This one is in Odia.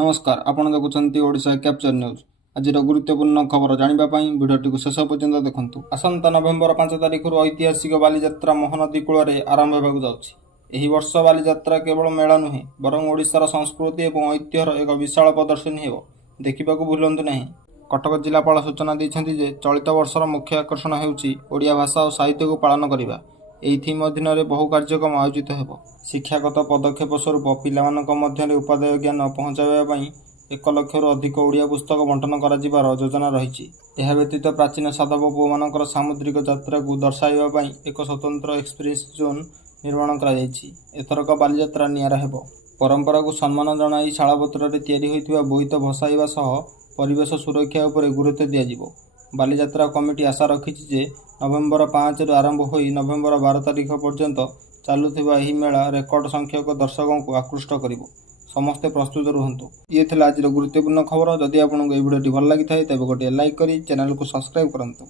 नमस्कार आपण देखुं ओडिशा कैप्चर न्यूज। आज गुरुत्वपूर्ण खबर जानापी भिडियो शेष पर्यंत देखु। आसंता नवेम्बर 5 तारिख ऐतिहासिक बालीजात्रा महानदी कूल आरंभ होगा जाउछि। वर्ष बालीजात्रा केवल मेला नुहे बरं ओडिशार संस्कृति और ऐतिह्यर एक विशाल प्रदर्शनी हो देखा भूलु ना। कटक जिलापाल सूचना देते जे चलित वर्षर मुख्य आकर्षण होड़िया भाषा और साहित्य को पालन करने। ଏହି ଥିମ୍ ଅଧୀନରେ ବହୁ କାର୍ଯ୍ୟକ୍ରମ ଆୟୋଜିତ ହେବ। ଶିକ୍ଷାଗତ ପଦକ୍ଷେପ ସ୍ୱରୂପ ପିଲାମାନଙ୍କ ମଧ୍ୟରେ ଉପାଦେୟ ଜ୍ଞାନ ପହଞ୍ଚାଇବା ପାଇଁ 1 ଲକ୍ଷରୁ ଅଧିକ ଓଡ଼ିଆ ପୁସ୍ତକ ବଣ୍ଟନ କରାଯିବାର ଯୋଜନା ରହିଛି। ଏହା ବ୍ୟତୀତ ପ୍ରାଚୀନ ସାଧବ ପୁଅମାନଙ୍କର ସାମୁଦ୍ରିକ ଯାତ୍ରାକୁ ଦର୍ଶାଇବା ପାଇଁ ଏକ ସ୍ୱତନ୍ତ୍ର ଏକ୍ସପିରିଏନ୍ସ ଜୋନ୍ ନିର୍ମାଣ କରାଯାଇଛି। ଏଥରକ ବାଲିଯାତ୍ରା ନିଆରା ହେବ। ପରମ୍ପରାକୁ ସମ୍ମାନ ଜଣାଇ ଶାଳପତ୍ରରେ ତିଆରି ହୋଇଥିବା ବୋଇତ ଭସାଇବା ସହ ପରିବେଶ ସୁରକ୍ଷା ଉପରେ ଗୁରୁତ୍ୱ ଦିଆଯିବ। ବାଲିଯାତ୍ରା କମିଟି ଆଶା ରଖିଛି ଯେ ନଭେମ୍ବର 5 ରୁ ଆରମ୍ଭ ହୋଇ ନଭେମ୍ବର 12 ତାରିଖ ପର୍ଯ୍ୟନ୍ତ ଚାଲୁଥିବା ଏହି ମେଳା ରେକର୍ଡ ସଂଖ୍ୟକ ଦର୍ଶକଙ୍କୁ ଆକୃଷ୍ଟ କରିବ। ସମସ୍ତେ ପ୍ରସ୍ତୁତ ରୁହନ୍ତୁ। ଇଏ ଥିଲା ଆଜିର ଗୁରୁତ୍ୱପୂର୍ଣ୍ଣ ଖବର। ଯଦି ଆପଣଙ୍କୁ ଏହି ଭିଡ଼ିଓଟି ଭଲ ଲାଗିଥାଏ ତେବେ ଗୋଟିଏ ଲାଇକ୍ କରି ଚ୍ୟାନେଲକୁ ସବସ୍କ୍ରାଇବ୍ କରନ୍ତୁ।